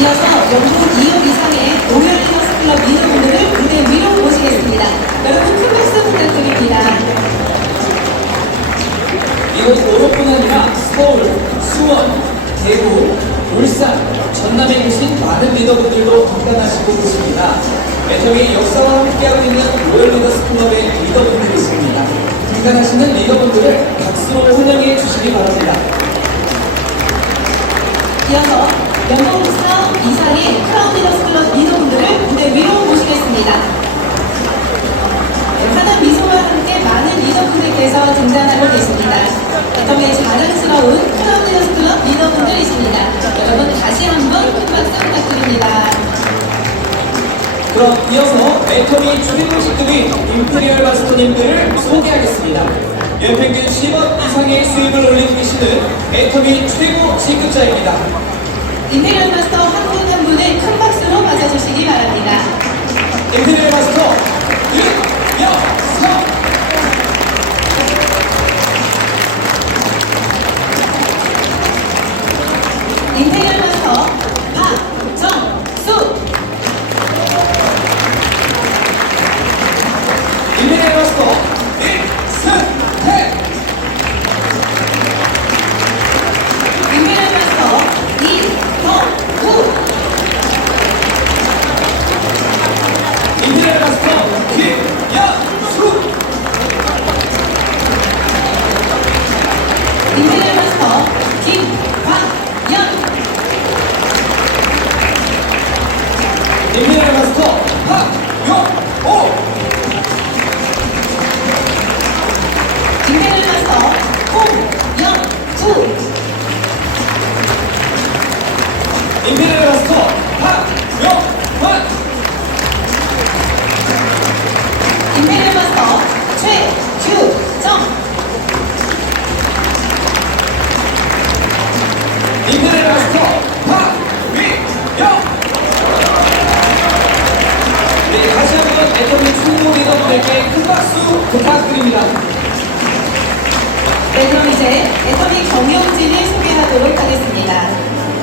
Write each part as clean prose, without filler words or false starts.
이어서 연봉 2억 이상의 로열 리더스 클럽 리더분들을 무대 위로 모시겠습니다. 여러분 큰 박수 부탁드립니다. 이곳 오로뿐 아니라 서울, 수원, 대구, 울산, 전남에 계신 많은 리더분들도 등단하시고 계십니다. 애터미의 역사와 함께하고 있는 로열 리더스 클럽의 리더분들이 있습니다. 등단하시는 리더분들을 박수로 환영해 주시기 바랍니다. 이어서 연봉 4억 이상의 크라운 리더스 클럽 리더분들을 무대 위로 모시겠습니다. 환한 미소와 함께 많은 리더분들께서 등장하고 계십니다. 애터미의 자랑스러운 크라운 리더스 클럽 리더분들이십니다. 여러분 다시 한번 큰 박수 부탁드립니다. 그럼 이어서 애터미 최고직급인 임페리얼 마스터님들을 소개하겠습니다. 연평균 10억 이상의 수입을 올리고 계시는 애터미 최고 지급자입니다. 임페리얼 마스터 한 분 한 분을 큰 박수로 맞아주시기 바랍니다. 임페리얼 마스터 윤여성. 임페리얼 마스터 박정수. 임페리얼 마스터 이승태. 임페리얼 마스터 이덕구. 임페리얼 마스터 김연수. 임페리얼 마스터 김광연. 임페리얼 마스터 박용호. 임페리얼 마스터 홍영주. 임페리얼 마스터 박용환. 임페리얼 마스터 최규정. 임페리얼 마스터 박위영. 네, 다시 한번 애터미 충무 리더분에게 큰 박수 부탁드립니다. 네, 그럼 이제 애터미 경영진을 소개하도록 하겠습니다.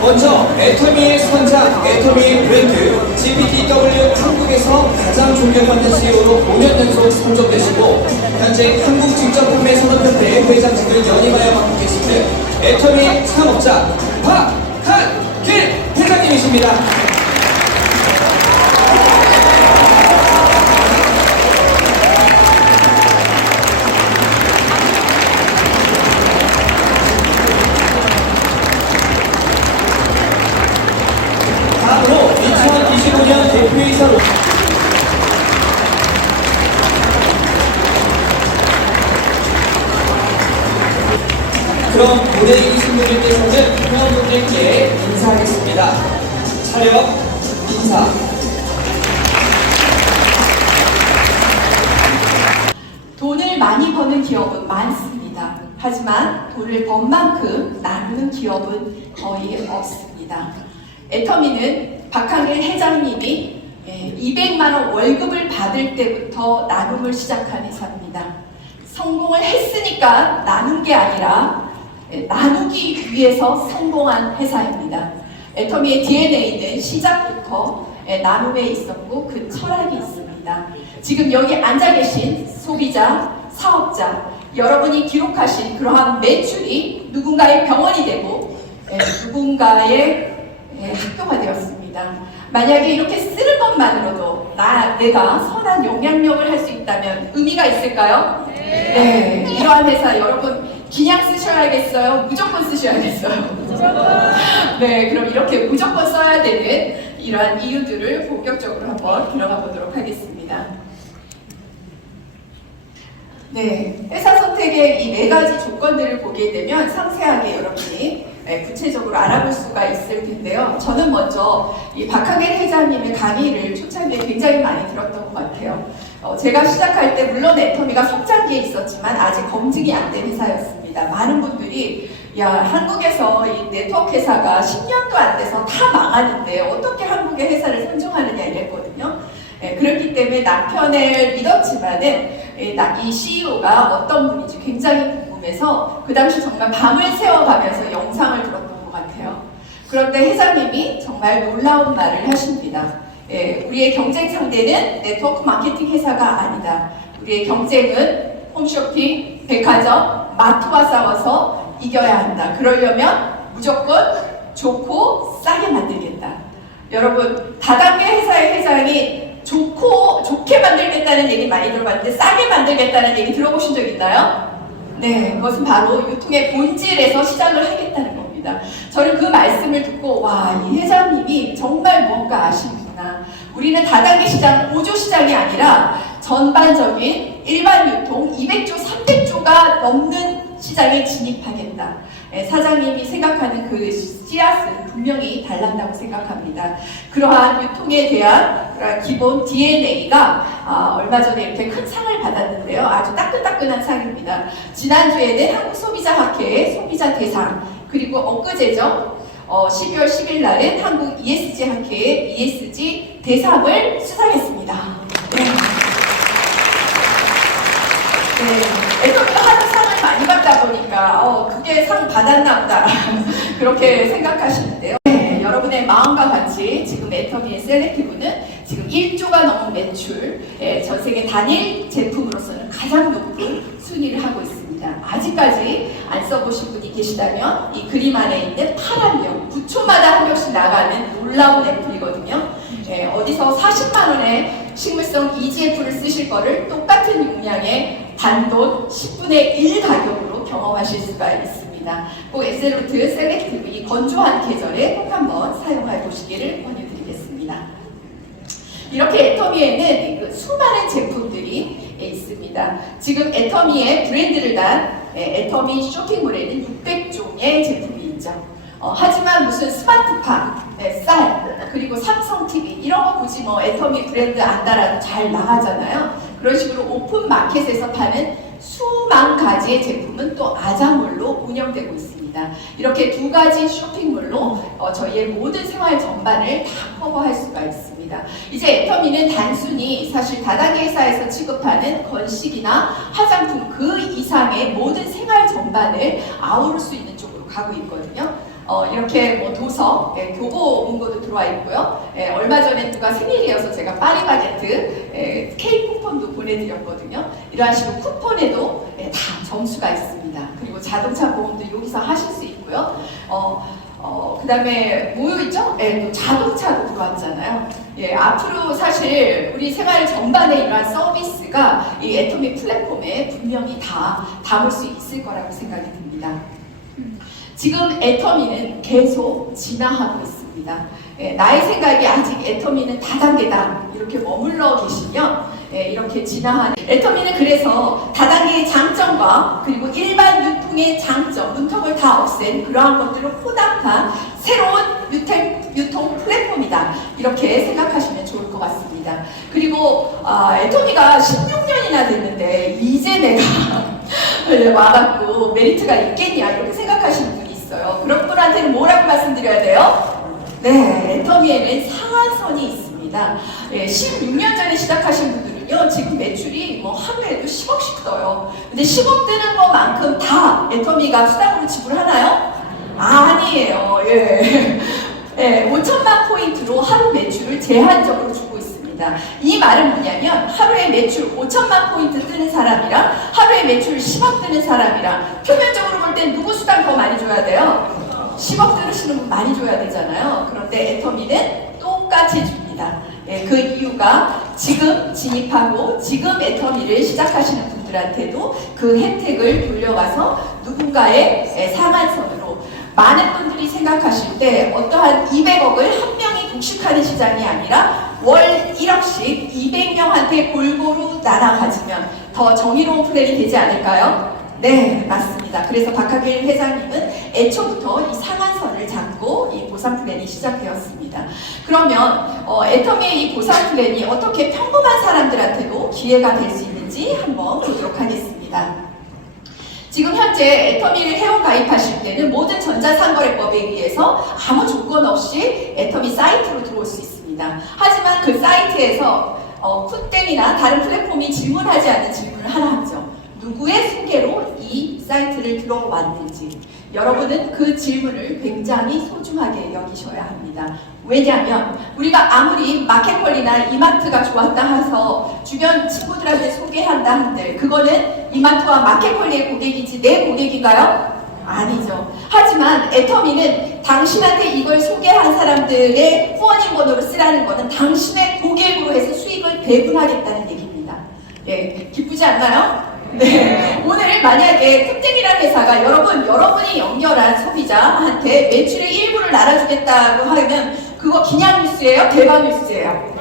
먼저 애터미의 선장, 애터미 브랜드 GPTW 한국에서 가장 존경받는 CEO로 5년 연속 선정되시고 현재 한국 직접 판매 산업협회 회장직을 연임하여 맡고 계시는 애터미 창업자 박한길 회장님이십니다. 다음으로 2025년 대표이사로 그럼 무대에 계신 분들께서는 회원분들께 인사하겠습니다. 차렷 인사. 돈을 많이 버는 기업은 많습니다. 하지만 돈을 번 만큼 나누는 기업은 거의 없습니다. 애터미는 박한길 회장님이 200만 원 월급을 받을 때부터 나눔을 시작한 회사입니다. 성공을 했으니까 나눈 게 아니라 나누기 위해서 성공한 회사입니다. 애터미의 DNA는 시작부터 나눔에 있었고 그 철학이 있습니다. 지금 여기 앉아 계신 소비자, 사업자, 여러분이 기록하신 그러한 매출이 누군가의 병원이 되고 누군가의 학교가 되었습니다. 만약에 이렇게 쓰는 것만으로도 내가 선한 영향력을 할 수 있다면 의미가 있을까요? 네. 이러한 회사 여러분 그냥 쓰셔야겠어요? 무조건 쓰셔야겠어요? 네, 그럼 이렇게 무조건 써야 되는 이러한 이유들을 본격적으로 한번 들어가 보도록 하겠습니다. 네, 회사 선택의 이 4가지 조건들을 보게 되면 상세하게 여러분이 구체적으로 알아볼 수가 있을 텐데요. 저는 먼저 이 박한길 회장님의 강의를 초창기에 굉장히 많이 들었던 것 같아요. 제가 시작할 때 물론 애터미가 성장기에 있었지만 아직 검증이 안 된 회사였습니다. 많은 분들이 야, 한국에서 이 네트워크 회사가 10년도 안 돼서 다 망하는데 어떻게 한국의 회사를 선정하느냐 이랬거든요. 그렇기 때문에 남편을 믿었지만은 이 CEO가 어떤 분인지 굉장히 궁금해서 그 당시 정말 밤을 새워가면서 영상을 들었던 것 같아요. 그런데 회장님이 정말 정말 놀라운 말을 하십니다. 예, 우리의 경쟁 상대는 네트워크 마케팅 회사가 아니다. 우리의 경쟁은 홈쇼핑, 백화점, 마트와 싸워서 이겨야 한다. 그러려면 무조건 좋고 싸게 만들겠다. 여러분, 다단계 회사의 회장이 좋게 만들겠다는 얘기 많이 들어봤는데 싸게 만들겠다는 얘기 들어보신 적 있나요? 네, 그것은 바로 유통의 본질에서 시작을 하겠다는 겁니다. 저는 그 말씀을 듣고 와, 이 회장님이 정말 무언가 아시는구나. 우리는 다단계 시장, 5조 시장이 아니라 전반적인 일반 유통 200조, 300조가 넘는 시장에 진입하겠다. 사장님이 생각하는 그 씨앗은 분명히 달란다고 생각합니다. 그러한 유통에 대한 그러한 기본 DNA가 얼마 전에 이렇게 큰 상을 받았는데요. 아주 따끈따끈한 상입니다. 지난주에는 한국소비자학회의 소비자 대상, 그리고 엊그제죠. 12월 10일 날은 한국 ESG 학회의 ESG 대상을 수상했습니다. 네. 네, 애터미가 하는 상을 많이 받다 보니까 그게 상 받았나 보다 그렇게 생각하시는데요. 네, 여러분의 마음과 같이 지금 애터미의 셀렉티브는 지금 1조가 넘은 매출, 전 세계 단일 제품으로서는 가장 높은 순위를 하고 있습니다. 아직까지 안 써보신 분이 계시다면 이 그림 안에 있는 파란 명, 9초마다 한 명씩 나가는 놀라운 앰플이거든요. 어디서 40만 원의 식물성 EGF를 쓰실 거를 똑같은 용량의 단돈 10분의 1 가격으로 경험하실 수가 있습니다. 꼭 앱솔루트 셀렉티브 이 건조한 계절에 꼭 한번 사용해 보시기를 권유드리겠습니다. 이렇게 애터미에는 수많은 제품들이 있습니다. 지금 애터미의 브랜드를 단 애터미 쇼핑몰에는 600종의 제품이 있죠. 하지만 무슨 스마트팜, 쌀, 그리고 삼성 TV 이런 거 굳이 뭐 애터미 브랜드 안 달아도 잘 나가잖아요. 그런 식으로 오픈 마켓에서 파는 수만 가지의 제품은 또 아자몰로 운영되고 있습니다. 이렇게 두 가지 쇼핑몰로 저희의 모든 생활 전반을 다 커버할 수가 있습니다. 이제 애터미는 단순히 사실 다단계 회사에서 취급하는 건식이나 화장품 그 이상의 모든 생활 전반을 아우를 수 있는 쪽으로 가고 있거든요. 이렇게 뭐 도서, 교보 문고도 들어와 있고요. 얼마 전에 누가 생일이어서 제가 파리바게트 케이크 쿠폰도 보내드렸거든요. 이러한 식으로 쿠폰에도 다 점수가 있습니다. 그리고 자동차 보험도 여기서 하실 수 있고요. 그 다음에 뭐 있죠? 또 자동차도 들어왔잖아요. 앞으로 사실 우리 생활 전반에 이러한 서비스가 이 애터미 플랫폼에 분명히 다 담을 수 있을 거라고 생각이 듭니다. 지금 애터미는 계속 진화하고 있습니다. 나의 생각이 아직 애터미는 다단계다 이렇게 머물러 계시면 이렇게 진화하는 애터미는 그래서 다단계의 장점과 그리고 일반 유통의 장점, 문턱을 다 없앤 그러한 것들을 혼합한 새로운 유통 플랫폼이다 이렇게 생각하시면 좋을 것 같습니다. 그리고 애터미가 16년이나 됐는데 이제 내가 와갖고 메리트가 있겠냐 이렇게 생각하시는 분이 있어요. 그런 분한테는 뭐라고 말씀드려야 돼요? 네, 애터미에는 상한선이 있습니다. 16년 전에 시작하신 분들은요, 지금 매출이 뭐 하루에도 10억씩 떠요. 근데 10억 뜨는 것만큼 다 애터미가 수당으로 지불하나요? 아니에요. 5천만 포인트로 하루 매출을 제한적으로 주고 있습니다. 이 말은 뭐냐면 하루에 매출 5천만 포인트 뜨는 사람이랑 하루에 매출 10억 뜨는 사람이랑 표면적으로 볼 땐 누구 수당 더 많이 줘야 돼요? 10억 들으시는 분 많이 줘야 되잖아요. 그런데 애터미는 똑같이 줍니다. 그 이유가 지금 진입하고 지금 애터미를 시작하시는 분들한테도 그 혜택을 돌려가서 누군가의 상한선으로 많은 분들이 생각하실 때 어떠한 200억을 한 명이 독식하는 시장이 아니라 월 1억씩 200명한테 골고루 나눠 가지면 더 정의로운 플랜이 되지 않을까요? 네, 맞습니다. 그래서 박하길 회장님은 애초부터 이 상한선을 잡고 이 보상 플랜이 시작되었습니다. 그러면 애터미의 이 보상 플랜이 어떻게 평범한 사람들한테도 기회가 될 수 있는지 한번 보도록 하겠습니다. 지금 현재 애터미를 회원 가입하실 때는 모든 전자상거래법에 의해서 아무 조건 없이 애터미 사이트로 들어올 수 있습니다. 하지만 그 사이트에서 쿤땡이나 다른 플랫폼이 질문하지 않는 질문을 하나 하죠. 누구의 소개로 이 사이트를 들어왔는지. 여러분은 그 질문을 굉장히 소중하게 여기셔야 합니다. 왜냐하면 우리가 아무리 마켓컬리나 이마트가 좋았다 해서 주변 친구들한테 소개한다 한들 그거는 이마트와 마켓컬리의 고객이지 내 고객인가요? 아니죠. 하지만 애터미는 당신한테 이걸 소개한 사람들의 후원인 번호를 쓰라는 것은 당신의 고객으로 해서 수익을 배분하겠다는 얘기입니다. 네, 기쁘지 않나요? 네, 오늘 만약에 틈땡이라는 회사가 여러분이 연결한 소비자한테 매출의 일부를 나눠주겠다고 하면 그거 기냥 뉴스예요? 대박 뉴스예요?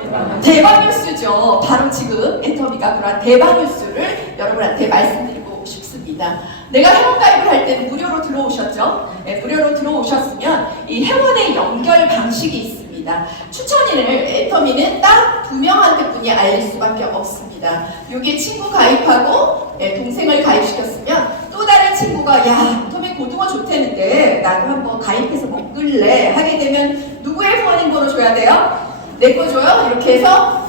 대박 뉴스죠. 바로 지금 애터미가 그런 대박 뉴스를 여러분한테 말씀드리고 싶습니다. 내가 회원 가입을 할 때는 무료로 들어오셨죠? 네, 무료로 들어오셨으면 이 회원의 연결 방식이 있습니다. 추천인을 애터미는 딱 2명한테 뿐이 알릴 수밖에 없습니다. 요게 친구 가입하고 동생을 가입시켰으면 또 다른 친구가 야 애터미 고등어 좋다는데 나도 한번 가입해서 먹을래 하게 되면 누구의 후원인 번호 줘야 돼요? 내 거 줘요? 이렇게 해서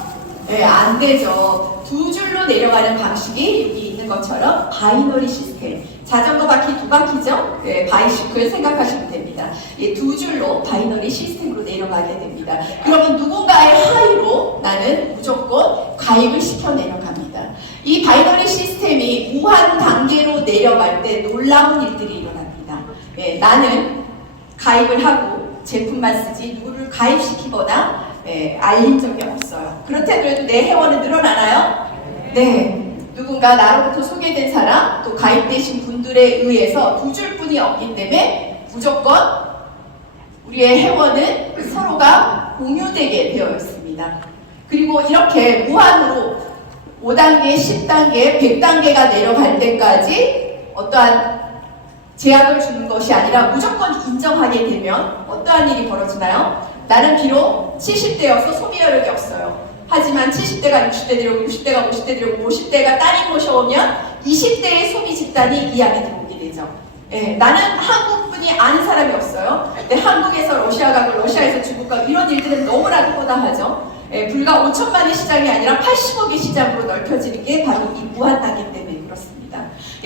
안 되죠. 두 줄로 내려가는 방식이 여기 있는 것처럼 바이너리 시스템. 자전거 바퀴 2바퀴죠? 바이시클 생각하시면 됩니다. 두 줄로 바이너리 시스템으로 내려가게 됩니다. 그러면 누군가의 하위로 나는 무조건 가입을 시켜 내려갑니다. 이 바이너리 시스템이 무한 단계로 내려갈 때 놀라운 일들이 일어납니다. 나는 가입을 하고 제품만 쓰지 누구를 가입시키거나 알린 적이 없어요. 그렇다고 내 회원은 늘어나나요? 네. 누군가 나로부터 소개된 사람 또 가입되신 분들에 의해서 두 줄뿐이 없기 때문에 무조건 우리의 회원은 서로가 공유되게 되어 있습니다. 그리고 이렇게 무한으로 5단계, 10단계, 100단계가 내려갈 때까지 어떠한 제약을 주는 것이 아니라 무조건 인정하게 되면 어떠한 일이 벌어지나요? 나는 비록 70대여서 소비 여력이 없어요. 하지만 70대가 60대 되려고 60대가 50대 되려고 50대가 따님 모셔오면 20대의 소비 집단이 이 안에 들어오게 되죠. 나는 한국분이 아는 사람이 없어요. 근데 한국에서 러시아 가고 러시아에서 중국 가고 이런 일들은 너무나도 허다하죠. 불과 5천만의 시장이 아니라 80억의 시장으로 넓혀지는 게 바로 이 무한단계 때문에 그렇습니다.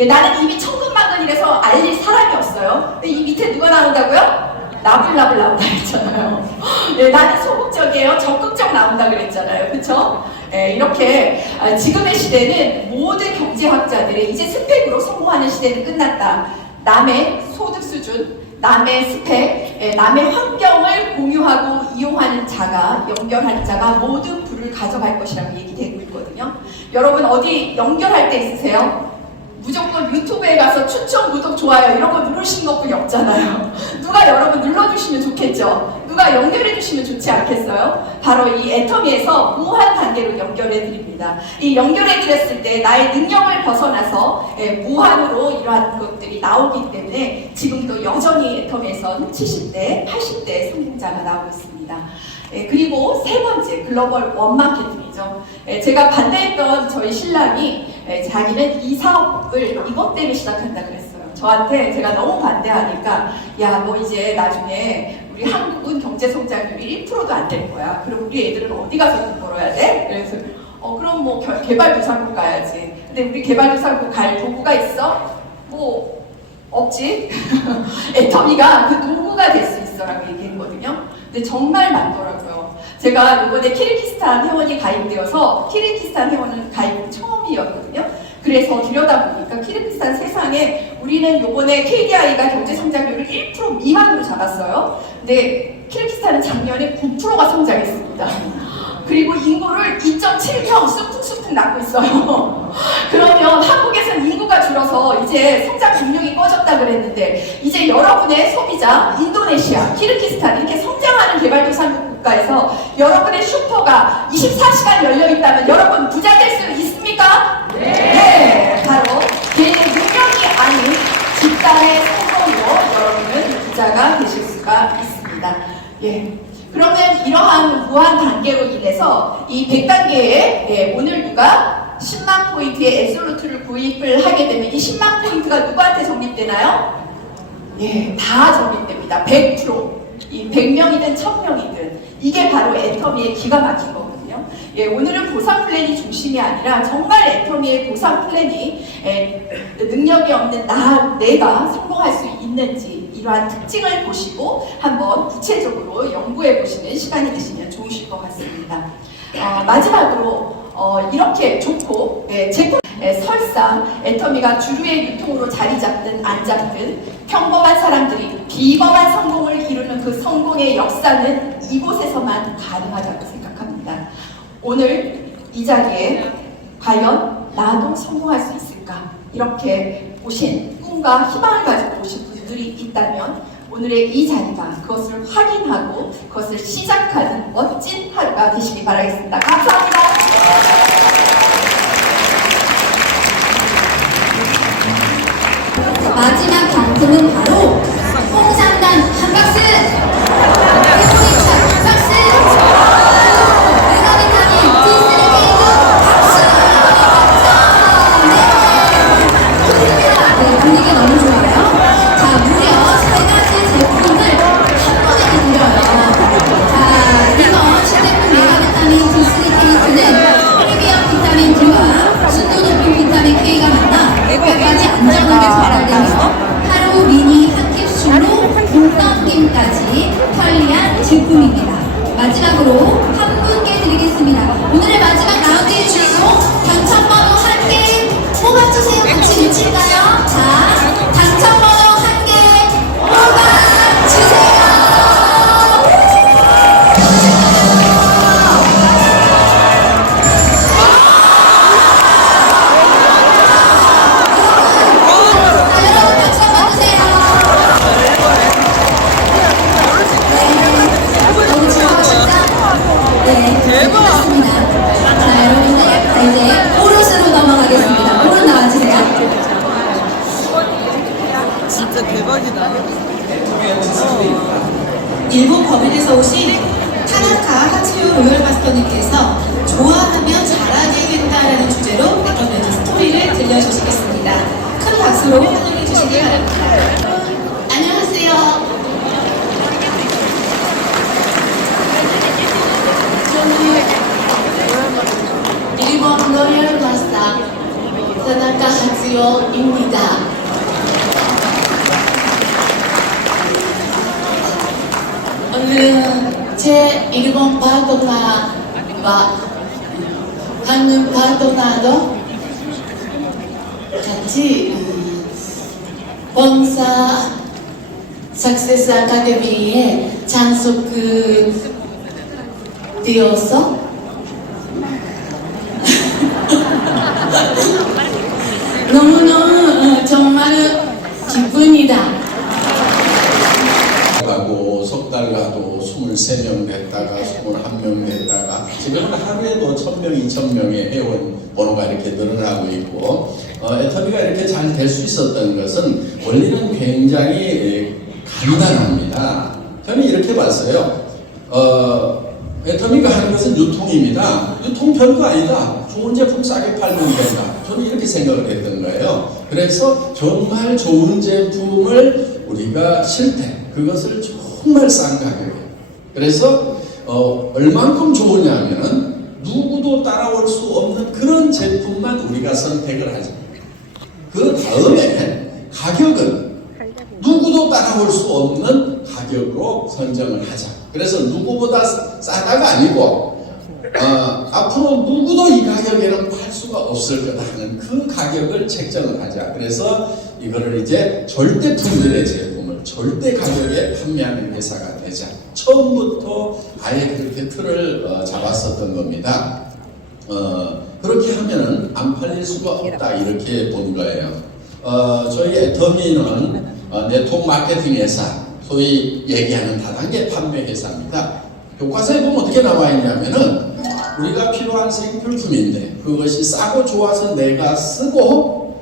나는 이미 천근만근이라서 알릴 사람이 없어요. 근데 이 밑에 누가 나온다고요? 나불나불 나온다 그랬잖아요. 나는 소극적이에요. 적극적 나온다 그랬잖아요. 그쵸? 이렇게 지금의 시대는 모든 경제학자들이 이제 스펙으로 성공하는 시대는 끝났다. 남의 소득 수준, 남의 스펙, 남의 환경을 공유하고 이용하는 자가, 연결하는 자가 모든 부를 가져갈 것이라고 얘기되고 있거든요. 여러분 어디 연결할 때 있으세요? 무조건 유튜브에 가서 추천, 구독, 좋아요 이런 거 누르신 것뿐이 없잖아요. 누가 여러분 눌러주시면 좋겠죠? 누가 연결해주시면 좋지 않겠어요? 바로 이 애터미에서 무한 단계로 연결해드립니다. 이 연결해드렸을 때 나의 능력을 벗어나서 무한으로 이러한 것들이 나오기 때문에 지금도 여전히 애터미에선 70대, 80대 성공자가 나오고 있습니다. 그리고 세 번째 글로벌 원마케팅이죠. 제가 반대했던 저희 신랑이 자기는 이 사업을 이것 때문에 시작한다 그랬어요. 저한테 제가 너무 반대하니까 야 너 이제 나중에 우리 한국은 경제 성장률이 1%도 안 될 거야. 그럼 우리 애들은 어디 가서 돈 벌어야 돼? 그래서 그럼 뭐 개발도상국 가야지. 근데 우리 개발도상국 갈 도구가 있어? 뭐 없지. 애터미가 그 도구가 될 수 있어라고 얘기했거든요. 근데 정말 많더라고요. 제가 이번에 키르기스탄 회원이 가입되어서 키르기스탄 회원은 가입 처음이었거든요. 그래서 들여다보니까 키르기스탄 세상에 우리는 요번에 KDI가 경제 성장률을 1% 미만으로 잡았어요. 근데 키르기스탄은 작년에 9%가 성장했습니다. 그리고 인구를 2.7명 쑥쑥쑥 낳고 있어요. 그러면 한국에서는 인구가 줄어서 이제 성장 동력이 꺼졌다 그랬는데 이제 여러분의 소비자 인도네시아, 키르기스탄 이렇게 성장하는 개발도상국 국가에서 여러분의 슈퍼가 24시간 열려있다면 여러분 부자 될 수 있습니까? 네! 바로 개인의 능력이 아닌 집단의 성공으로 여러분은 부자가 되실 수가 있습니다. 예. 그러면 이러한 무한 단계로 인해서 이 100단계에 오늘 누가 10만 포인트의 앱솔루트를 구입을 하게 되면 이 10만 포인트가 누구한테 적립되나요? 예, 다 적립됩니다. 100%. 이 100명이든 1000명이든 이게 바로 애터미의 기가 막힌 거거든요. 예, 오늘은 보상 플랜이 중심이 아니라 정말 애터미의 보상 플랜이 능력이 없는 내가 성공할 수 있는 있는지 이러한 특징을 보시고 한번 구체적으로 연구해 보시는 시간이 되시면 좋으실 것 같습니다. 마지막으로 이렇게 좋고 제품 설사 애터미가 주류의 유통으로 자리 잡든 안 잡든 평범한 사람들이 비범한 성공을 이루는 그 성공의 역사는 이곳에서만 가능하다고 생각합니다. 오늘 이 자리에 과연 나도 성공할 수 있을까? 이렇게 보신 꿈과 희망을 가지고 오신 분들이 있다면 오늘의 이 자리가 그것을 확인하고 그것을 시작하는 멋진 하루가 되시기 바라겠습니다. 감사합니다. 마지막 경품은 바로 홍삼단 한 박스, 해보리차 한 박스, 메가비타민 D3 케이크 박수! 네, 분위기 너무 좋아요. 자, 무려 3가지 제품을 한 번에 드려요. 자, 이번 신제품 메가비타민 D3 케이크는 프리미엄 비타민 D와 순도 높은 비타민 K가 만나 뼈까지 안전하게 전달되며 하루 미니 한 캡슐로 목 넘김까지 편리한 제품입니다. 마지막으로 한 분께 드리겠습니다. 오늘의 마지막 라운드의 주인공 당첨번호 한 개 뽑아주세요. 같이 외칠까요? 자, 당첨번호 한 개 뽑아주세요. 진짜 대박이다. 일본 법인에서 오신 타나카 하치오 로열 마스터님께서 좋아하면 잘하게 된다라는 주제로 애터미 스토리를 들려주시겠습니다. 큰 박수로 환영해 주시기 바랍니다. 안녕하세요. 저는 일본 로열 마스터 타나카 하츠요입니다. 오늘은 제 일본 파트너와 한국 파트너도 같이 본사 석세스 아카데미에 참석되어서 너무너무 정말 기쁩니다. 가고 석 달 가도 23명 됐다가 21명 됐다가 지금은 하루에도 1000명, 2000명의 회원 번호가 이렇게 늘어나고 있고 애터미가 이렇게 잘 될 수 있었던 것은 원리는 굉장히 간단합니다. 저는 이렇게 봤어요. 애터미가 하는 것은 유통입니다. 유통 별거 아니다. 좋은 제품 싸게 팔면 된다. 저는 이렇게 생각을 했던 거예요. 그래서 정말 좋은 제품을 우리가 실태 그것을 정말 싼 가격에 그래서 얼만큼 좋으냐면 누구도 따라올 수 없는 그런 제품만 우리가 선택을 하죠. 그 다음에 가격은 누구도 따라올 수 없는 가격으로 선정을 하자. 그래서 누구보다 싸다가 아니고 앞으로 누구도 이 가격에는 팔 수가 없을 거다 하는 그 가격을 책정을 하자. 그래서 이거를 이제 절대 품질의 제품을 절대 가격에 판매하는 회사가 되자. 처음부터 아예 그렇게 틀을 잡았었던 겁니다. 그렇게 하면은 안 팔릴 수가 없다 이렇게 본 거예요. 저희 애터미는 네트워크 마케팅 회사, 소위 얘기하는 다단계 판매 회사입니다. 교과서에 보면 어떻게 나와 있냐면은 우리가 필요한 생필품인데 그것이 싸고 좋아서 내가 쓰고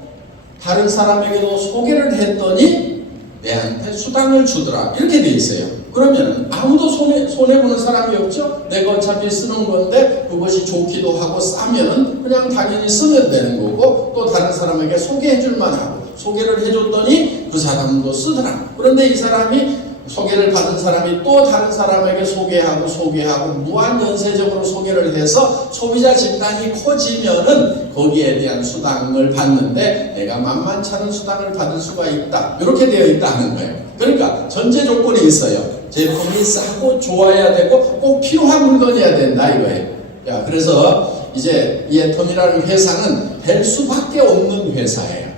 다른 사람에게도 소개를 했더니 내한테 수당을 주더라 이렇게 돼 있어요. 그러면 아무도 손해보는 사람이 없죠. 내가 어차피 쓰는 건데 그것이 좋기도 하고 싸면 그냥 당연히 쓰면 되는 거고 또 다른 사람에게 소개해줄 만하고 소개를 해줬더니 그 사람도 쓰더라. 그런데 이 사람이 소개를 받은 사람이 또 다른 사람에게 소개하고 무한 연쇄적으로 소개를 해서 소비자 집단이 커지면은 거기에 대한 수당을 받는데 내가 만만치 않은 수당을 받을 수가 있다. 이렇게 되어 있다는 거예요. 그러니까 전제 조건이 있어요. 제품이 싸고 좋아야 되고 꼭 필요한 물건이어야 된다 이거예요. 야, 그래서 이제 이 애텀이라는 회사는 될 수밖에 없는 회사예요.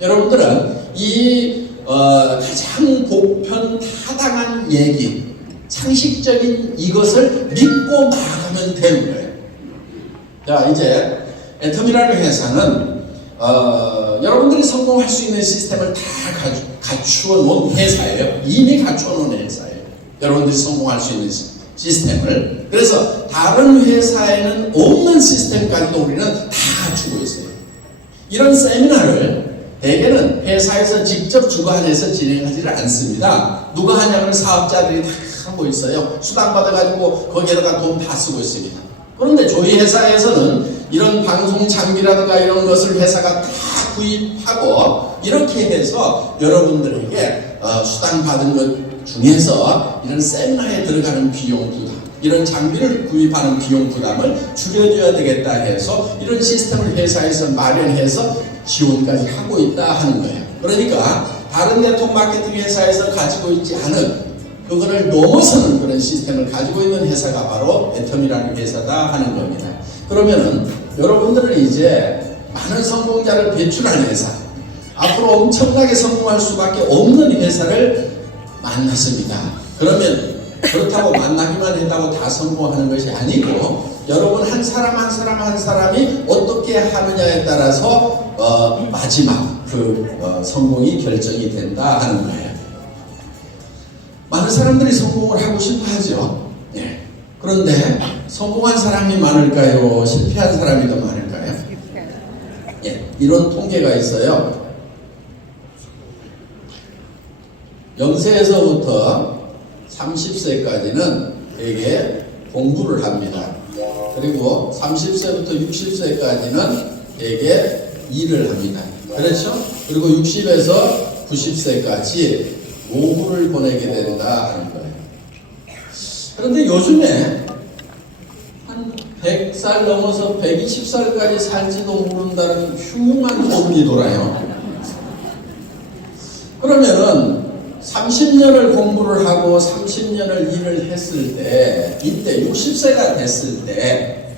여러분들은 이 가장 보편타당한 얘기, 상식적인 이것을 믿고 나아가면 되는 거예요. 자, 이제 애텀이라는 회사는 여러분들이 성공할 수 있는 시스템을 다 갖추어 놓은 회사예요. 이미 갖추어 놓은 회사예요. 여러분들이 성공할 수 있는 시스템을. 그래서 다른 회사에는 없는 시스템까지도 우리는 다 갖추고 있어요. 이런 세미나를 대개는 회사에서 직접 주관해서 진행하지를 않습니다. 누가 하냐면 사업자들이 다 하고 있어요. 수당 받아가지고 거기에다가 돈 다 쓰고 있습니다. 그런데 저희 회사에서는 이런 방송 장비라든가 이런 것을 회사가 다 구입하고 이렇게 해서 여러분들에게 수당 받은 것 중에서 이런 세미나에 들어가는 비용 부담, 이런 장비를 구입하는 비용 부담을 줄여줘야 되겠다 해서 이런 시스템을 회사에서 마련해서 지원까지 하고 있다 하는 거예요. 그러니까 다른 네트워크 마케팅 회사에서 가지고 있지 않은 그거를 넘어서는 그런 시스템을 가지고 있는 회사가 바로 애텀이라는 회사다 하는 겁니다. 그러면은 여러분들은 이제 많은 성공자를 배출하는 회사, 앞으로 엄청나게 성공할 수밖에 없는 회사를 만났습니다. 그러면 그렇다고 만나기만 했다고 다 성공하는 것이 아니고 여러분 한 사람 한 사람이 어떻게 하느냐에 따라서 마지막 성공이 결정이 된다 하는 거예요. 많은 사람들이 성공을 하고 싶어 하죠. 네. 그런데 성공한 사람이 많을까요? 실패한 사람이 더 많을까요? 예, 이런 통계가 있어요. 0세에서부터 30세까지는 되게 공부를 합니다. 그리고 30세부터 60세까지는 되게 일을 합니다. 그렇죠? 그리고 60에서 90세까지 노후를 보내게 된다 하는 거예요. 그런데 요즘에 한 100살 넘어서 120살까지 살지도 모른다는 흉흉한 소문이 돌아요. 그러면은 30년을 공부를 하고 30년을 일을 했을 때 이때 60세가 됐을 때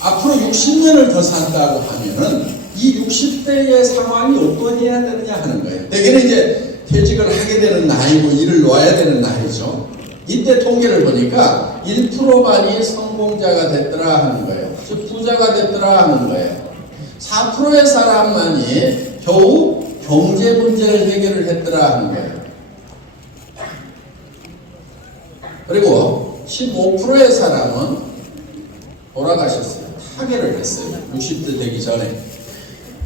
앞으로 60년을 더 산다고 하면은 이 60대의 상황이 어떠해야 되느냐 하는 거예요. 대개는 이제 퇴직을 하게 되는 나이고 일을 놓아야 되는 나이죠. 이때 통계를 보니까 1%만이 성공자가 됐더라 하는 거예요. 즉 부자가 됐더라 하는 거예요. 4%의 사람만이 겨우 경제 문제를 해결을 했더라 하는 거예요. 그리고 15%의 사람은 돌아가셨어요. 타계를 했어요. 60대 되기 전에.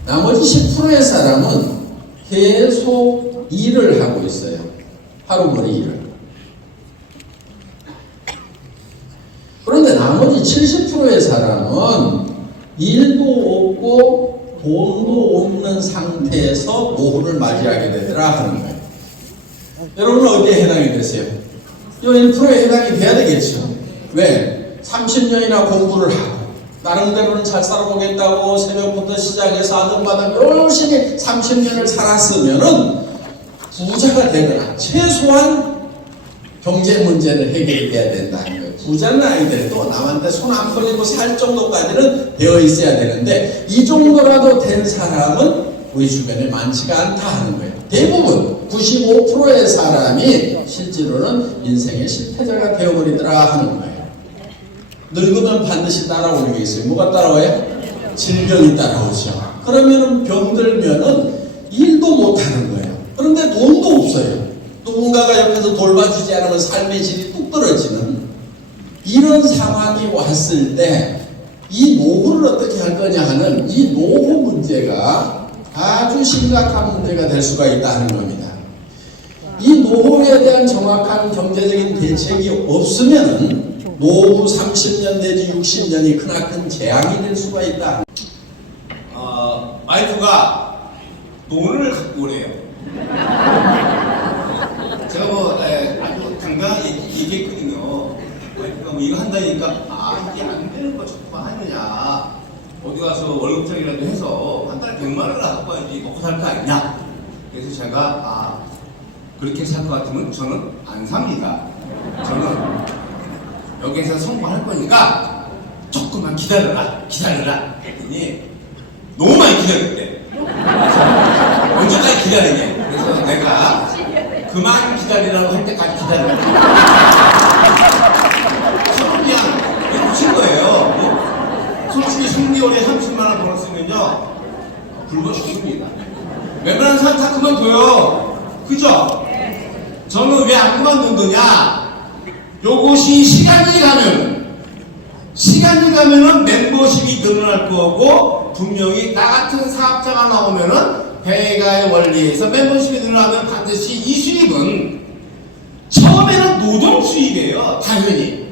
나머지 10%의 사람은 계속 일을 하고 있어요. 하루머리 일을. 그런데 나머지 70%의 사람은 일도 없고 돈도 없는 상태에서 노후를 맞이하게 되더라 하는 거예요. 여러분은 어디에 해당이 되세요? 이 1%에 해당이 돼야 되겠죠. 왜? 30년이나 공부를 하고 나름대로는 잘 살아보겠다고 새벽부터 시작해서 아등바등 열심히 30년을 살았으면은 부자가 되거나 최소한 경제 문제를 해결해야 된다는 거예요. 부자는 아니더라도 남한테 손 안 벌리고 살 정도까지는 되어 있어야 되는데 이 정도라도 된 사람은 우리 주변에 많지가 않다 하는 거예요. 대부분 95%의 사람이 실제로는 인생의 실패자가 되어버리더라 하는 거예요. 늙으면 반드시 따라오는 게 있어요. 뭐가 따라와요? 질병이 따라오죠. 그러면은 병들면은 일도 못하는 거예요. 그런데 돈도 없어요. 누군가가 옆에서 돌봐주지 않으면 삶의 질이 뚝 떨어지는 이런 상황이 왔을 때 이 노후를 어떻게 할 거냐 하는 이 노후 문제가 아주 심각한 문제가 될 수가 있다는 겁니다. 이 노후에 대한 정확한 경제적인 대책이 없으면 노후 30년 내지 60년이 크나큰 재앙이 될 수가 있다. 와이프가 돈을 갖고 오래요. 제가 뭐 얘기했거든요. 그러니까 뭐 이거 한다니까 이게 안 되는 거 자꾸 하느냐. 어디 가서 월급장이라도 해서 한 달에 100만 원을 갖고 와야지 먹고 살 거 아니냐. 그래서 제가 그렇게 살 것 같으면 저는 안 삽니다. 저는 여기에서 성공할 거니까 조금만 기다려라 했더니 너무 많이 기다렸대. 언제까지 기다리냐. 그래서 내가 그만 기다리라고 할 때까지 기다려. 저는 그냥 이렇게 친 거예요. 솔직히 3개월에 30만 원 벌었으면요 굶어 죽습니다. 웬만한 사람 다 그만둬요. 그죠? 저는 왜 안 그만둔느냐? 요것이 시간이 가면은 멤버십이 늘어날 거고, 분명히 나 같은 사업자가 나오면은 배가의 원리에서 멤버십이 늘어나면 반드시 이 수입은 처음에는 노동 수입이에요. 당연히.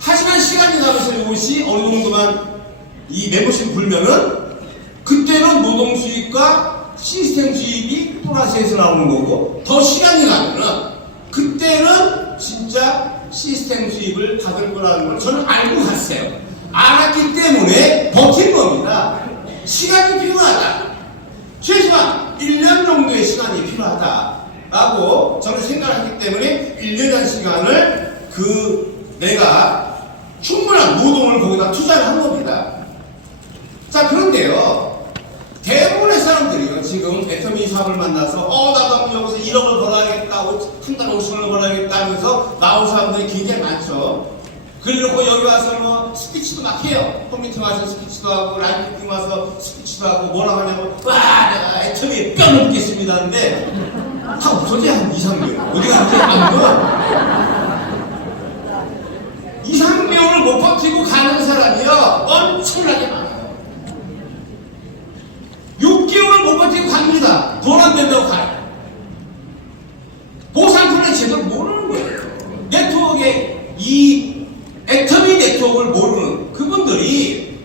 하지만 시간이 가면서 이것이 어느 정도만 이 멤버십이 불면은 그때는 노동 수입과 시스템 수입이 플러스에서 나오는 거고, 더 시간이 가면은 그때는 진짜 시스템 수입을 받을 거라는 걸 저는 알고 갔어요. 알았기 때문에 버틴 겁니다. 시간이 필요하다. 최소한 1년 정도의 시간이 필요하다라고 저는 생각하기 때문에 1년의 시간을 내가 충분한 노동을 거기다 투자를 한 겁니다. 자, 그런데요, 대부분의 사람들이요, 지금 애터미 사업을 만나서 나도 여기서 1억을 벌어야겠다, 한 달에 50원을 벌어야겠다 하면서 나온 사람들이 굉장히 많죠. 그리고 여기 와서 뭐 스피치도 막 해요. 홈미팅 와서 스피치도 하고, 라이브 미팅 와서 스피치도 하고, 뭐라고 하냐고, 내가 애터미에 뼈 먹겠습니다 하는데 다 없어져야 한 2, 3개월. 어디 가는지 안 보여. 2, 3개월을 못 버티고 가는 사람이요 엄청나게 많아요. 6개월을 못 버티고 갑니다. 돈 안 된다고 가요. 보상표를 제대로 모르는 거예요. 네트워크에 이 애터미 네트워크를 모르는 그분들이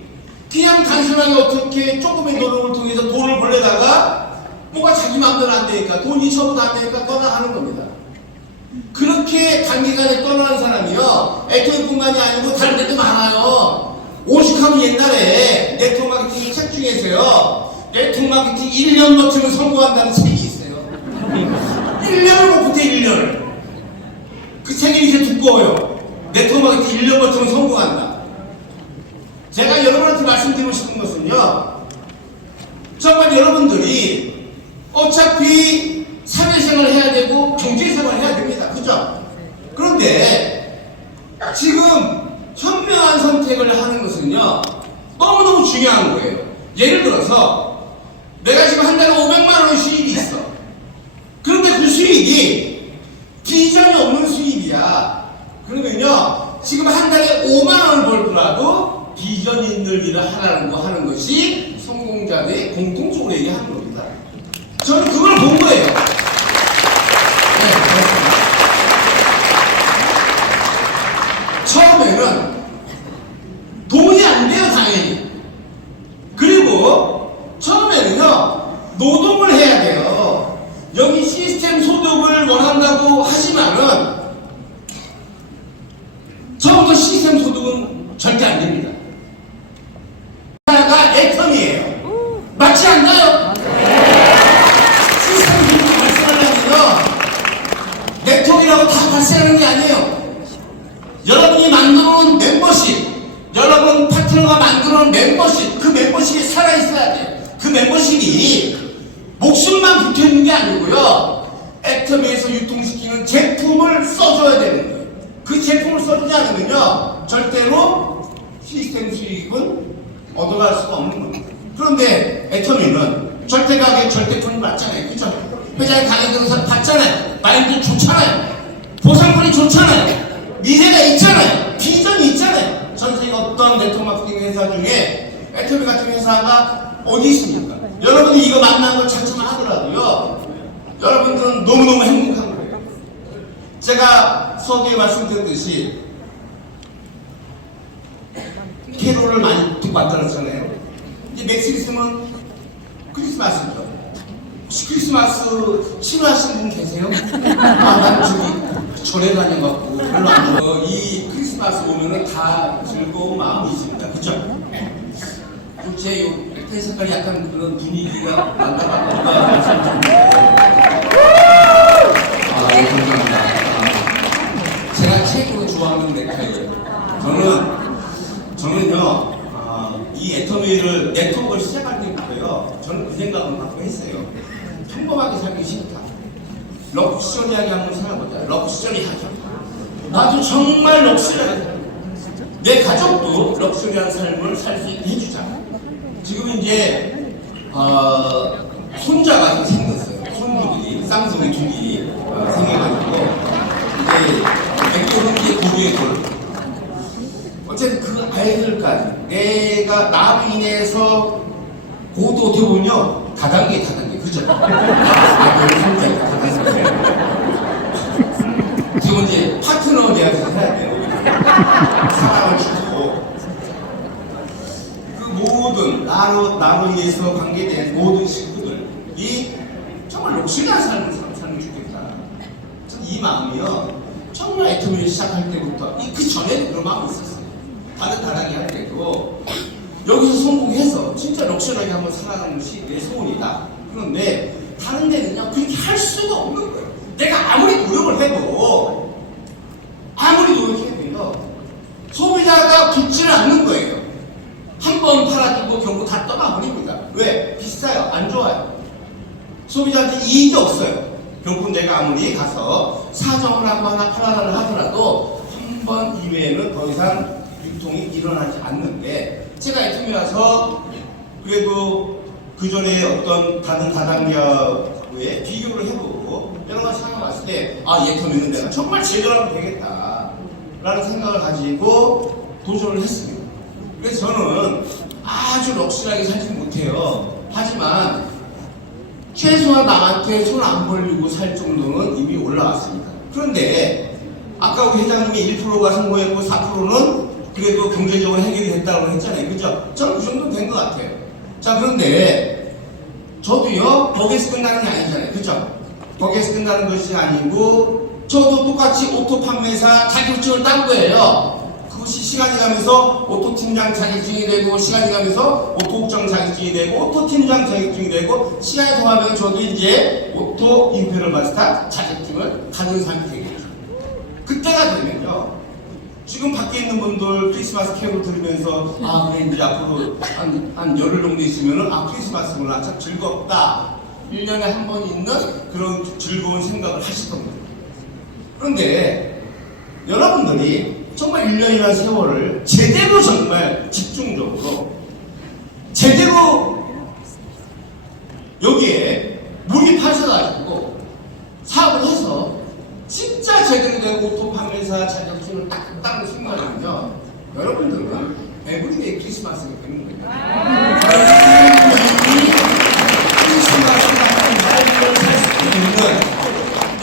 그냥 단순하게 어떻게 조금의 노력을 통해서 돈을 벌려다가 뭐가 자기 마음대로 안 되니까, 돈이 처분도 안 되니까 떠나가는 겁니다. 그렇게 단기간에 떠나는 사람이요 애터미뿐만이 아니고 다른 데도 많아요. 오죽하면 옛날에 네트워크 마케팅 책 중에서요, 네트워크 마케팅 1년 버티면 성공한다는 책이 있어요. 1년을 못 버텨. 1년을. 그 책이 이제 두꺼워요. 네트워크 마케팅 1년 버티면 성공한다. 제가 여러분한테 말씀드리고 싶은 것은요, 정말 여러분들이 어차피 사회생활을 해야 되고 경제생활을 해야 됩니다. 그죠? 그런데 지금 현명한 선택을 하는 것은요 너무너무 중요한 거예요. 예를 들어서 내가 지금 한 달에 500만 원의 수입이 있어. 그런데 그 수입이 비전이 없는 수입이야. 그러면요 지금 한 달에 5만 원을 벌더라도 비전 있는 일을 하는 것이 성공자들의 공통적으로 얘기하는 겁니다. 저는 그걸 본 거예요. 처음에는 돈이 안 돼요, 당연히. 그리고 처음에는요 노동을 해야 돼요. 여기 시스템 소득을 원한다고 하지만은 처음부터 시스템 소득은 절대 안 됩니다. 하나가 애텀이에요. 맞지 않나요? 시스템 소득이 발생하려면요 네트워크라고 다 발생하는 게 아니에요. 여러분이 만들어놓은 멤버십, 여러분 파트너가 만들어놓은 멤버십, 그 멤버십이 살아있어야 돼요. 그 멤버십이 목숨만 붙어있는 게 아니고요 애터미에서 유통시키는 제품을 써줘야 되는 거예요. 그 제품을 써주지 않으면요 절대로 시스템 수익은 얻어갈 수가 없는 겁니다. 그런데 애터미는 절대 가격, 절대 돈이 맞잖아요. 그죠? 회장의 가격 등산 받잖아요. 마인드 좋잖아요. 보상권이 좋잖아요. 미래가 있잖아요. 비전이 있잖아요. 전 세계 어떤 네트워크 마케팅 회사 중에 애터미 같은 회사가 어디 있습니까? 여러분이 이거 만난 걸 자체만 하더라도요 여러분들은 너무너무 행복한 거예요. 제가 수업에 말씀드렸듯이 캐롤을 많이 듣고 만들었잖아요. 이제 맥스 있으면 크리스마스죠. 혹시 크리스마스 싫어하시는 분 계세요? 난 저기 전에 다녀갖고 별로 안 좋아요. 이 크리스마스 오면은 다 즐거운 마음이 있습니다. 그죠? 제 넥타이 색깔이 약간 그런 분위기가 난다 봐가 말씀 좀 네, 감사합니다. 제가 최고로 좋아하는 넥타이예요. 저는요, 이 애터미를 네트워크를 시작할 때부터요, 저는 그 생각을 갖고 했어요. 평범하게 살기 싫다. 럭셔리하게 한번 살아보자. 럭셔리하게. 나도 정말 럭셔리하게. 내 가족도 럭셔리한 삶을 살 수 있게 해주자. 지금 이제 손자가 생겼어요. 손주들이 쌍둥이 둘이 생겨가지고 이제 백돌은 이제 고교의 돌. 어쨌든 그 아이들까지 내가 나로 인해서 그것도 어떻게 보면요 다단계 그죠? 아들 손자 다단계. 지금 이제 파트너 대학에서 해야 돼요. 사랑을 주고 그 모든 나로 인해서 관계된 모든 식구들이 정말 록실한 삶을 살면 좋겠다. 이 마음이요 정말 애터미를 시작할 때부터 그 전에 그런 마음이 있었어요. 다른 다랑이 할 때도 여기서 성공해서 진짜 럭셔리하게 한번 살아가는 것이 내 소원이다. 그런데 다른 데는요 그렇게 할 수가 없는 거예요. 내가 아무리 노력을 해도 소비자가 붙지를 않는 거예요. 한 번 팔아주고 결국 다 떠나버립니다. 왜? 비싸요. 안 좋아요. 소비자한테 이익이 없어요. 결국 내가 아무리 가서 사정을 하고 하나 팔아달라 하더라도 한 번 이외에는 더 이상 유통이 일어나지 않는데 제가 애터미 와서 그래도 그 전에 어떤 다른 다단계하고의 비교를 해보고 여러 가지 생각을 봤을 때 애터미는 내가 정말 제대로 하면 되겠다 라는 생각을 가지고 도전을 했습니다. 그래서 저는 아주 럭셔리하게 살지 못해요. 하지만 최소한 남한테 손 안 벌리고 살 정도는 이미 올라왔습니다. 그런데 아까 우리 회장님이 1%가 성공했고 4%는 그래도 경제적으로 해결이 됐다고 했잖아요. 그죠? 저는 그 정도 된 것 같아요. 자, 그런데 저도요 거기에서 끝나는 게 아니잖아요. 그죠? 거기에서 끝나는 것이 아니고 저도 똑같이 오토 판매사 자격증을 딴 거예요. 그것이 시간이 가면서 오토 팀장 자격증이 되고 시간이 가면서 오토 국장 자격증이 되고 오토 팀장 자격증이 되고 시간이 더 가면 저도 이제 오토 임페럴 마스터 자격증을 가진 사람이 되겠죠. 그때가 되면요 지금 밖에 있는 분들 크리스마스 캐롤 들으면서 그래 이제 앞으로 한 열흘 정도 있으면은 크리스마스구나 참 즐겁다 1년에 한 번 있는 그런 즐거운 생각을 하실 겁니다. 그런데 여러분들이 정말 1년이라는 세월을 제대로 정말 집중적으로 제대로 여기에 몰입하셔가지고 사업을 해서 진짜 제대로 된 오토 판매사 자격증을 딱 따고 생각하면요 여러분들은 에브리데이 크리스마스가 되는 거예요. 크리스마스 같은 삶을 살 수 있는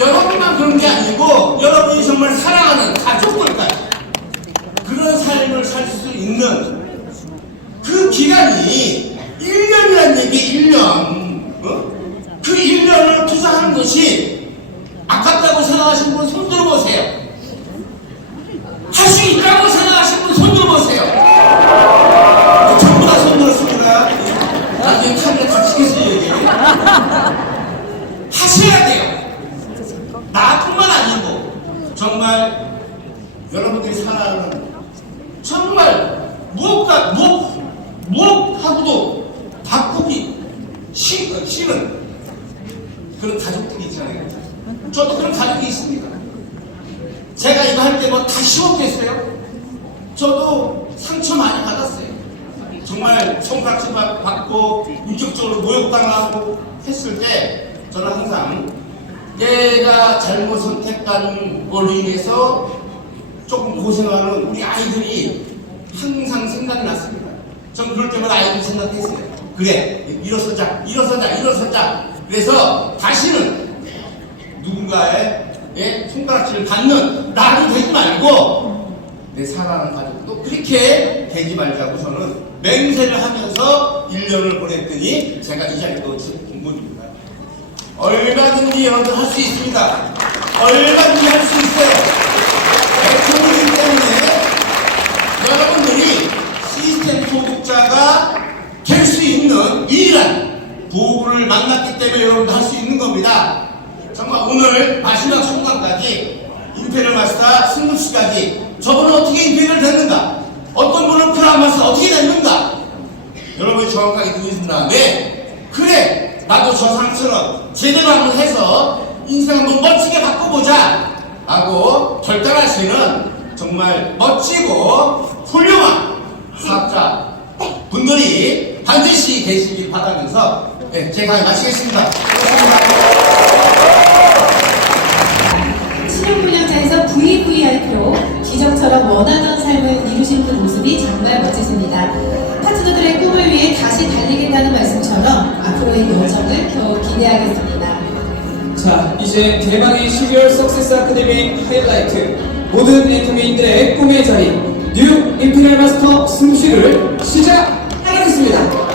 여러분만 그런 게 아니고 여러분이 정말 사랑하는 가족들까지 그런 삶을 살 수 있는 그 기간이 1년이라는 얘기 1년 그 1년을 투자하는 것이 아깝다고 생각하시는 분 손 들어보세요. 할 수 있다고 생각하시는 분 손 들어보세요. 전부 다 손 들었습니다. 나중에 카메라 다치겠어요 여기. 하셔야 돼요. 나뿐만 아니고 정말 여러분들이 살아가는 정말 무엇하고도 바꾸기 싫은 그런 가족들이 있잖아요. 저도 그런 가족이 있습니다. 제가 이거 할 때 뭐 다 쉬웠겠어요? 저도 상처 많이 받았어요. 정말 손가락질 받고 인격적으로 모욕당하고 했을 때 저는 항상 내가 잘못 선택한 걸로 인해서 조금 고생하는 우리 아이들이 항상 생각이 났습니다. 전 그럴 때마다 아이들 생각했어요. 그래, 일어서자. 그래서 다시는 누군가의 손가락질을 받는 나도 되지 말고 내 사랑하는 가족도 그렇게 되지 말자고 저는 맹세를 하면서 1년을 보냈더니 제가 이 자리에 놓친 공부입니다. 얼마든지 여러분들 할 수 있습니다. 얼마든지 할 수 있어요. 애터미이기 때문에 여러분들이 시스템 소득자가 될 수 있는 유일한 도구를 만났기 때문에 여러분도 할 수 있는 겁니다. 정말 오늘 마지막 순간까지 임페리얼 마스터 승무 씨까지 저분은 어떻게 임페리얼 됐는가? 어떤 분은 크라운 마스터 어떻게 됐는가? 여러분이 정확하게 듣는 다음에 그래 나도 저 상처럼 제대로 한번 해서 인생 한번 멋지게 바꿔보자 하고 결단하시는 정말 멋지고 훌륭한 사업자 분들이 반드시 계시길 바라면서 제 강의 마치겠습니다. 실용훈련자에서 VVIP로 기적처럼 원하던 삶을 이루신 그 모습이 정말 멋지십니다. 파트너들의 꿈을 위해 다시 달리겠다는 말씀처럼 앞으로의 여정을 더 기대하겠습니다. 자, 이제 대망의 12월 석세스 아카데미 하이라이트 모든 애터미인들의 꿈의 자리 뉴 임페리얼 마스터 승무실을 시작하겠습니다.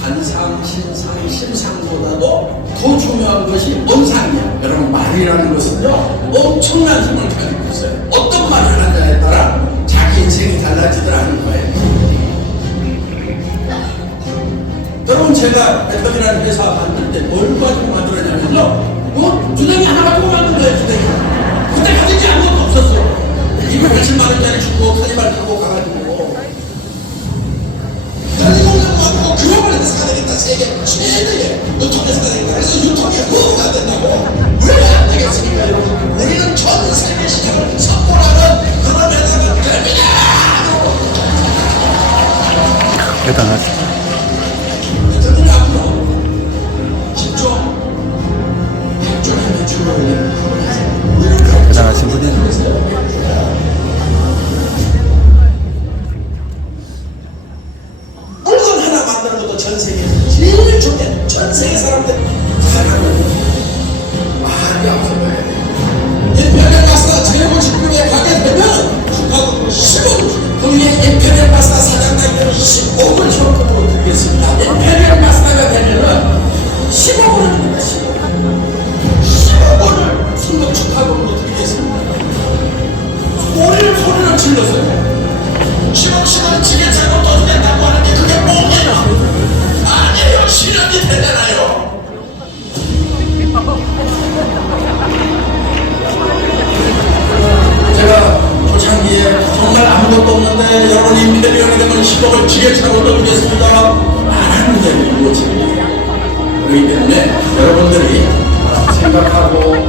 관상, 신상, 심상보다도 더 중요한 것이 언상이야. 여러분 말이라는 것은요 엄청난 힘을 가지고 있어요. 어떤 말을 하느냐에 따라 자기 인생이 달라지더라는 거예요. 여러분 제가 애터미라는 회사 만들 때 뭘 가지고 만들었냐면요 주댕이 하나 가지고 만든 거예요. 주댕이 그때 가진 게 아무것도 없었어. 280만 원짜리 주고 카니발 타고 가가지고 글로벌에서 사야 되겠다. 세계 최대의 유통에서 사야 되겠다. 그래서 유통에 후보가 된다고. 왜 안 되겠습니까? 우리는 전 세계 시장을 선포하는 그런 회사가 됩니다. 대단하시다. 저는 앞으로 집중, 발전하는 주로에 대단하신 분이네요. 물건 하나 만드는 것도 전 세계에서 제일 중요해. 전 세계 사람들 말이 앞서가야 돼. 임페리얼 마스터 제고 직급에 가게 되면 축하금 10억, 거기에 임페리얼 마스터 사장님은 10억을 현금으로 드리겠습니다. 임페리얼 마스터가 되면은 10억을 드립니다. 10억을 순금 축하금으로 드리겠습니다. 소리를 질렀어요. 10억씩은 지게 잘못 떠준다고 하는데 그게 뭐예요? 아니에요. 실현이 되잖아요. 제가 초창기에 정말 아무것도 없는데 여러분이 임페리얼이 되면 10억을 지게차고 떠주겠습니다. 많은 일이 이루어집니다. 그렇기 때문에 여러분들이 생각하고